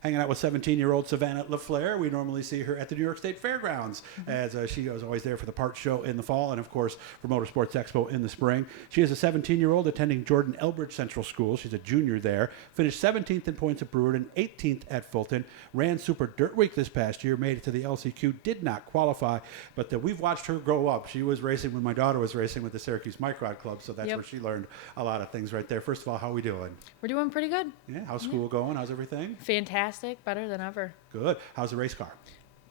hanging out with 17-year-old Savannah LaFlair. We normally see her at the New York State Fairgrounds as she was always there for the parts show in the fall and, of course, for Motorsports Expo in the spring. She is a 17-year-old attending Jordan Elbridge Central School. She's a junior there. Finished 17th in points at Brewerton, 18th at Fulton. Ran Super Dirt Week this past year, made it to the LCQ, did not qualify, but we've watched her grow up. She was racing when my daughter was racing with the Syracuse Microd Club, so that's where she learned a lot of things right there. First of all, how are we doing? We're doing pretty good. Yeah, how's school going? How's everything? Fantastic. Better than ever. Good. How's the race car?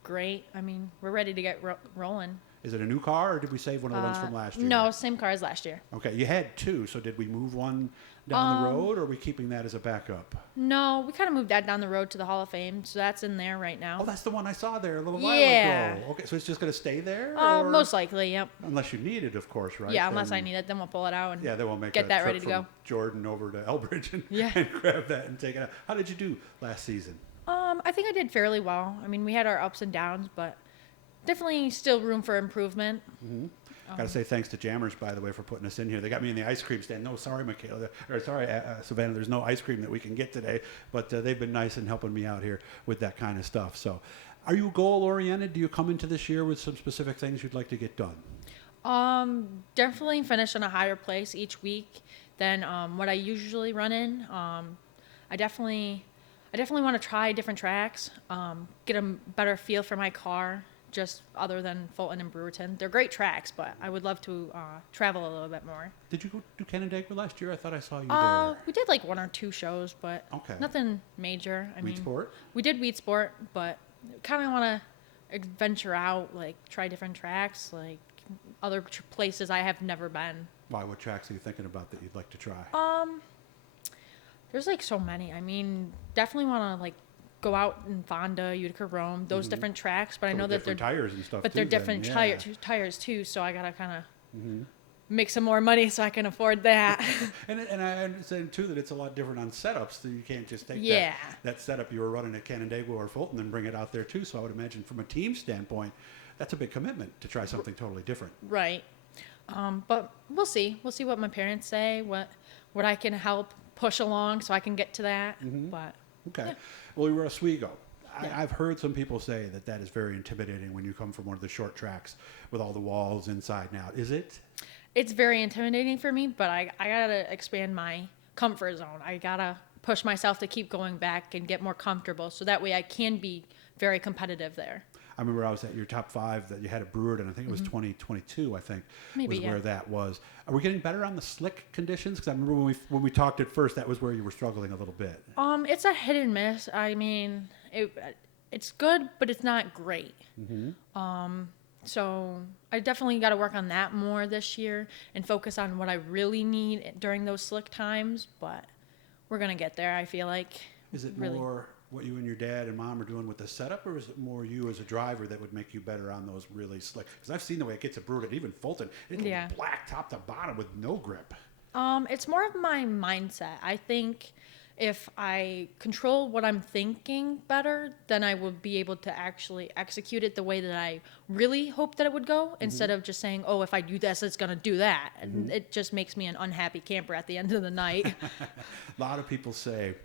Great. I mean, we're ready to get rolling. Is it a new car, or did we save one of the ones from last year? No, same car as last year. Okay, you had two, so did we move one down the road, or are we keeping that as a backup? No, we kind of moved that down the road to the Hall of Fame, so that's in there right now. Oh, that's the one I saw there a little while ago. Okay, so it's just going to stay there? Most likely, yep. Unless you need it, of course, right? Yeah, unless I need it, then we'll pull it out and then we'll make get that ready to from go. Jordan over to Elbridge and grab that and take it out. How did you do last season? I think I did fairly well. I mean, we had our ups and downs, but definitely still room for improvement. Mm-hmm. Got to say thanks to Jammers, by the way, for putting us in here. They got me in the ice cream stand. No, sorry, Michaela. Or sorry, Savannah, there's no ice cream that we can get today. But they've been nice in helping me out here with that kind of stuff. So are you goal-oriented? Do you come into this year with some specific things you'd like to get done? Definitely finish in a higher place each week than what I usually run in. I definitely want to try different tracks, get a better feel for my car, just other than Fulton and Brewerton. They're great tracks, but I would love to travel a little bit more. Did you go to Canandaigua last year? I thought I saw you there. We did like one or two shows, but nothing major. I mean, Sport? We did Weed Sport, but kind of want to venture out, like try different tracks, like other places I have never been. Why? What tracks are you thinking about that you'd like to try? There's like so many. I mean, definitely want to like go out in Fonda, Utica, Rome, those different tracks. But I know that they're tires and stuff. But they're different tires too. So I gotta kind of make some more money so I can afford that. and I understand too that it's a lot different on setups. So you can't just take that setup you were running at Canandaigua or Fulton and bring it out there too. So I would imagine from a team standpoint, that's a big commitment to try something totally different. Right. But we'll see. We'll see what my parents say. What I can help push along so I can get to that. But okay. Well, you were Oswego. I've heard some people say that is very intimidating when you come from one of the short tracks with all the walls inside and out. Is it? It's very intimidating for me, but I gotta expand my comfort zone. I gotta push myself to keep going back and get more comfortable, so that way I can be very competitive there. I remember I was at your top 5 that you had at Brewerton. I think it was 2022. I think was where that was. Are we getting better on the slick conditions? Because I remember when we talked at first, that was where you were struggling a little bit. It's a hit and miss. I mean, it's good, but it's not great. So I definitely got to work on that more this year and focus on what I really need during those slick times. But we're gonna get there. I feel like. Is it more what you and your dad and mom are doing with the setup, or is it more you as a driver that would make you better on those really slick? Because I've seen the way it gets at Brewerton, even Fulton, it's black top to bottom with no grip. It's more of my mindset. I think if I control what I'm thinking better, then I will be able to actually execute it the way that I really hope that it would go, instead of just saying, oh, if I do this, it's going to do that. And it just makes me an unhappy camper at the end of the night. A lot of people say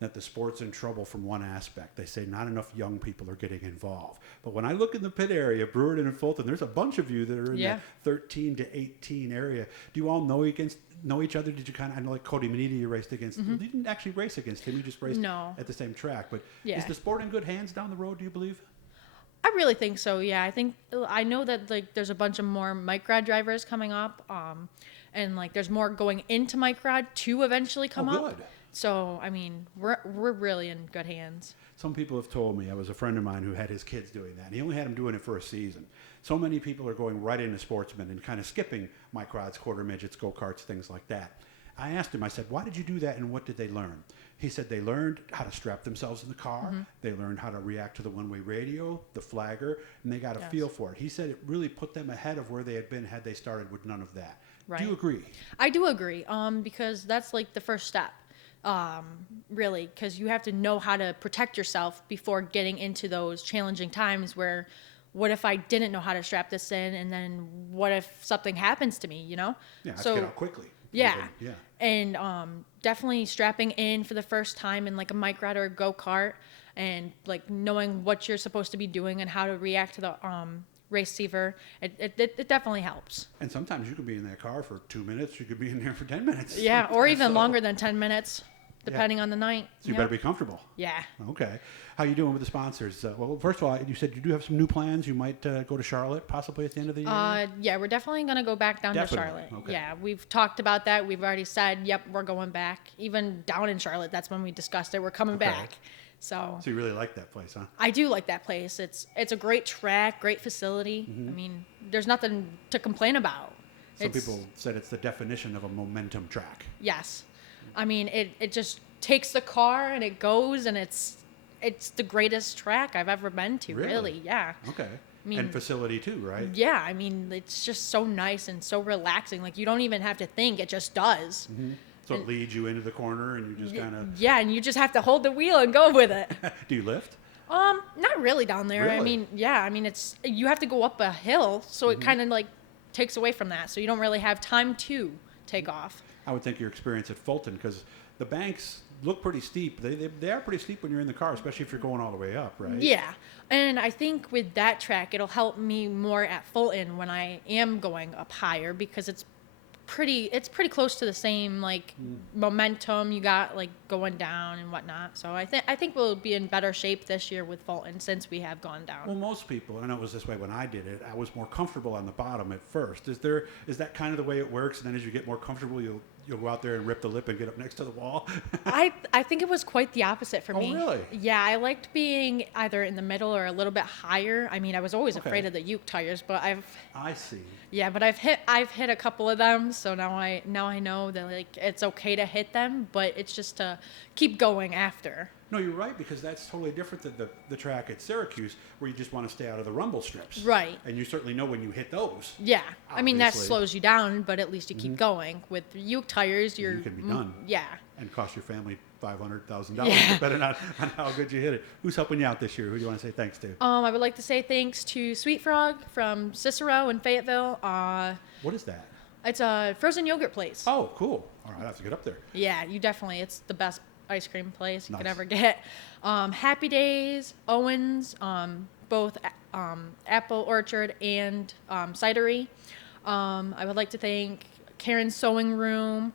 that the sport's in trouble from one aspect. They say not enough young people are getting involved. But when I look in the pit area, Brewerton and Fulton, there's a bunch of you that are in that 13 to 18 area. Do you all know each other? Did you I know like Cody Manita you raced against. You didn't actually race against him. You just raced at the same track. But is the sport in good hands down the road, do you believe? I really think so, yeah. I know that like there's a bunch of more microd drivers coming up. And like there's more going into microd to eventually come up. Good. So, I mean, we're really in good hands. Some people have told me, I was a friend of mine who had his kids doing that. And he only had them doing it for a season. So many people are going right into sportsmen and kind of skipping microds, quarter midgets, go-karts, things like that. I asked him, I said, why did you do that and what did they learn? He said they learned how to strap themselves in the car. They learned how to react to the one-way radio, the flagger, and they got a feel for it. He said it really put them ahead of where they had been had they started with none of that. Right. Do you agree? I do agree, because that's like the first step. Really, because you have to know how to protect yourself before getting into those challenging times where, what if I didn't know how to strap this in, and then what if something happens to me, you know? Yeah, let's get out quickly. Yeah. And definitely strapping in for the first time in like a microd or a go-kart, and like knowing what you're supposed to be doing and how to react to the receiver, it definitely helps. And sometimes you could be in that car for 2 minutes. You could be in there for 10 minutes. Yeah, or even So- longer than 10 minutes, depending on the night. So you better be comfortable. Yeah. Okay. How you doing with the sponsors? Well, first of all, you said you do have some new plans. You might go to Charlotte possibly at the end of the year? Yeah, we're definitely going to go back down Definitely, to Charlotte. okay. Yeah, we've talked about that. We've already said, yep, we're going back. Even down in Charlotte, that's when we discussed it. We're coming Okay. back. So So you really like that place, huh? I do like that place. It's a great track, great facility. I mean, there's nothing to complain about. Some It's- people said it's the definition of a momentum track. Yes. I mean, it just takes the car and it goes, and it's the greatest track I've ever been to, really. Yeah. Okay. mean- and facility too, right? Yeah, I mean, it's just so nice and so relaxing. Like, you don't even have to think, it just does. So it leads you into the corner and you just kind of... Yeah, and you just have to hold the wheel and go with it. Do you lift? Not really down there. I Really? mean, yeah, I mean, you have to go up a hill, so it kind of like takes away from that. So you don't really have time to take off. I would think your experience at Fulton, because the banks look pretty steep. They are pretty steep when you're in the car, especially if you're going all the way up, right? Yeah, and I think with that track, it'll help me more at Fulton when I am going up higher, because it's pretty close to the same like momentum you got like going down and whatnot. So I think we'll be in better shape this year with Fulton since we have gone down. Well, most people, I know it was this way when I did it, I was more comfortable on the bottom at first. Is that kind of the way it works? And then as you get more comfortable, you'll go out there and rip the lip and get up next to the wall? I think it was quite the opposite for me. Oh, really? Yeah, I liked being either in the middle or a little bit higher. I mean, I was always Okay. afraid of the Uke tires, but I see. I've hit a couple of them, so now I know that like it's okay to hit them, but it's just to keep going after. No, you're right, because that's totally different than the track at Syracuse, where you just want to stay out of the rumble strips. Right. And you certainly know when you hit those. Yeah, I mean that Obviously. slows you down, but at least you keep going. With Uke tires, You can be done. Yeah. And cost your family $500,000, Yeah. depending on how good you hit it. Who's helping you out this year? Who do you want to say thanks to? I would like to say thanks to Sweet Frog from Cicero in Fayetteville. What is that? It's a frozen yogurt place. Oh, cool. All right, I have to get up there. Yeah, it's the best ice cream place you could Nice. ever get. Happy Days, Owens, both Apple Orchard and Cidery. I would like to thank Karen's Sewing Room,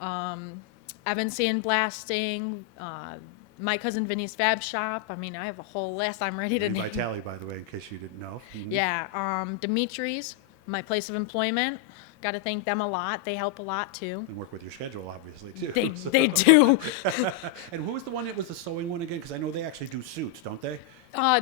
Evan Sandblasting, my cousin Vinny's Fab Shop. I mean, I have a whole list I'm ready to And name. Vitali, by the way, in case you didn't know. Yeah, Dimitri's, my place of employment. Got to thank them a lot. They help a lot too. And work with your schedule, obviously, too. They do. And who was the one that was the sewing one again? Because I know they actually do suits, don't they?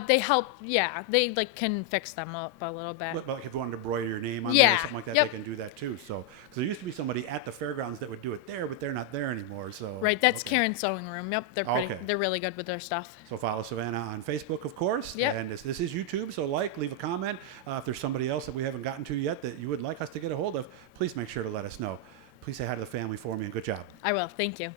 They help. Yeah, they like can fix them up a little bit. But like if you wanted to embroider your name on there or Yeah, something like that, yep. they can do that too. So, because there used to be somebody at the fairgrounds that would do it there, but they're not there anymore. So Right, that's okay. Karen's Sewing Room. Yep, Okay. they're really good with their stuff. So follow Savannah on Facebook, of course. Yep. And this is YouTube, so leave a comment. If there's somebody else that we haven't gotten to yet that you would like us to get a hold of, please make sure to let us know. Please say hi to the family for me, and good job. I will. Thank you.